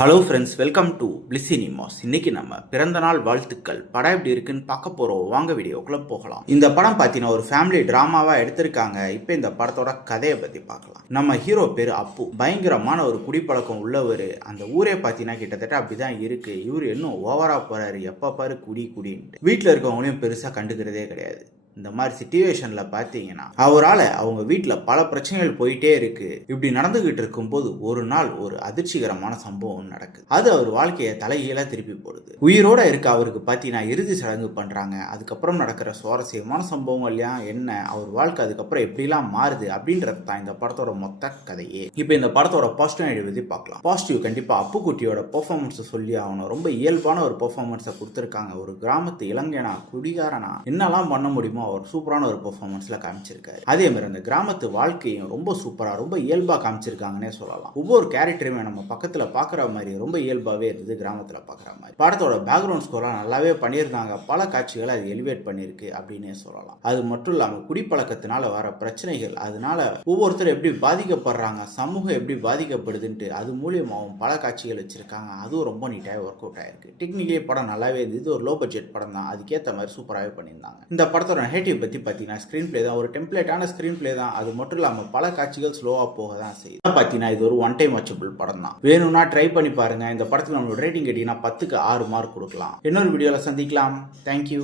Hello friends, welcome to பிளிசினிமாஸ். இன்னைக்கு நம்ம பிறந்த நாள் வாழ்த்துக்கள் படம் எப்படி இருக்குன்னு பார்க்க போறோம். வாங்க வீடியோக்குள்ள போகலாம். இந்த படம் பார்த்தீங்கன்னா ஒரு ஃபேமிலி டிராமாவா எடுத்திருக்காங்க. இப்போ இந்த படத்தோட கதையை பத்தி பார்க்கலாம். நம்ம ஹீரோ பேரு அப்பு. பயங்கரமான ஒரு குடிப்பழக்கம் உள்ளவர். அந்த ஊரே பார்த்தீங்கன்னா கிட்டத்தட்ட அப்படிதான் இருக்கு. இவர் இன்னும் ஓவரா போறாரு. எப்ப பாரு குடின்ட்டு வீட்டில் இருக்கவங்களையும் பெருசா கண்டுக்கிறதே கிடையாது. இந்த மாதிரி சிச்சுவேஷன்ல பாத்தீங்கன்னா அவரால் அவங்க வீட்டுல பல பிரச்சனைகள் போயிட்டே இருக்கு. இப்படி நடந்துகிட்டு இருக்கும்போது ஒரு நாள் ஒரு அதிர்ச்சிகரமான சம்பவம் நடக்குது. அது அவர் வாழ்க்கையை தலைகீழா திருப்பி போடுது. உயிரோட இருக்க அவருக்கு பாத்தீங்கன்னா இறுதி சடங்கு பண்றாங்க. அதுக்கப்புறம் நடக்கிற சுவாரஸ்யமான சம்பவம் இல்லையா என்ன, அவர் வாழ்க்கை அதுக்கப்புறம் எப்படிலாம் மாறுது அப்படின்றது தான் இந்த படத்தோட மொத்த கதையே. இப்போ இந்த படத்தோட பாசிட்டிவ் பத்தி பார்க்கலாம். பாசிட்டிவ் கண்டிப்பா அப்புக்குட்டியோட பெர்ஃபார்மன்ஸ் சொல்லி ஆகணும். ரொம்ப இயல்பான ஒரு பெர்ஃபார்மன்ஸை கொடுத்துருக்காங்க. ஒரு கிராமத்து இளைஞனா குடிகாரனா என்னெல்லாம் பண்ண முடியுமோ அவர் சூப்பரான ஒரு பெர்ஃபார்மன்ஸ்ல காமிச்சிருக்காரு. அதே மாதிரி அந்த கிராமத்து வாழ்க்கையும் ரொம்ப சூப்பரா ரொம்ப இயல்பா காமிச்சிருக்காங்கன்னே சொல்லலாம். ஒவ்வொரு கேரக்டருமே நம்ம பக்கத்துல பாக்குற மாதிரி ரொம்ப இயல்பாவே இருந்தது. கிராமத்துல பாக்குற மாதிரி படத்தோட பேக்ரவுண்ட் ஸ்கோர்லாம் நல்லாவே பண்ணியிருந்தாங்க. பல காட்சிகளை அது எலிவேட் பண்ணிருக்கு அப்படின்னே சொல்லலாம். அது மட்டும் இல்லாம குடிப்பழக்கத்தினால வர பிரச்சனைகள், அதனால ஒவ்வொருத்தரும் எப்படி பாதிக்கப்படுறாங்க, சமூகம் எப்படி பாதிக்கப்படுதுன்ட்டு அது மூலியமாகவும் பல காட்சிகள் வச்சிருக்காங்க. அதுவும் ரொம்ப நீட்டாக ஒர்க் அவுட் ஆயிருக்கு. டெக்னிக்கலி படம் நல்லாவே இருந்தது. இது ஒரு லோ பட்ஜெட் படம் தான், அதுக்கேற்ற மாதிரி சூப்பராகவே பண்ணியிருந்தாங்க. இந்த படத்தோட நெகட்டிவ் பற்றி பார்த்தீங்கன்னா ஸ்க்ரீன் பிளே தான். ஒரு டெம்ப்ளேட்டான ஸ்க்ரீன் பிளே தான். அது மட்டும் இல்லாமல் பல காட்சிகள் ஸ்லோவாக போக தான் செய்யுது. பார்த்தீங்கன்னா இது ஒரு ஒன் டைம் வாட்சபிள் படம் தான். வேணும்னா ட்ரை பண்ணி பாருங்க. இந்த படத்துக்கு நம்மளோட ரேட்டிங் கேட்டீங்கன்னா 10க்கு 6 மார்க் கொடுக்கலாம். இன்னொரு வீடியோவில் சந்திக்கலாம். தேங்க்யூ.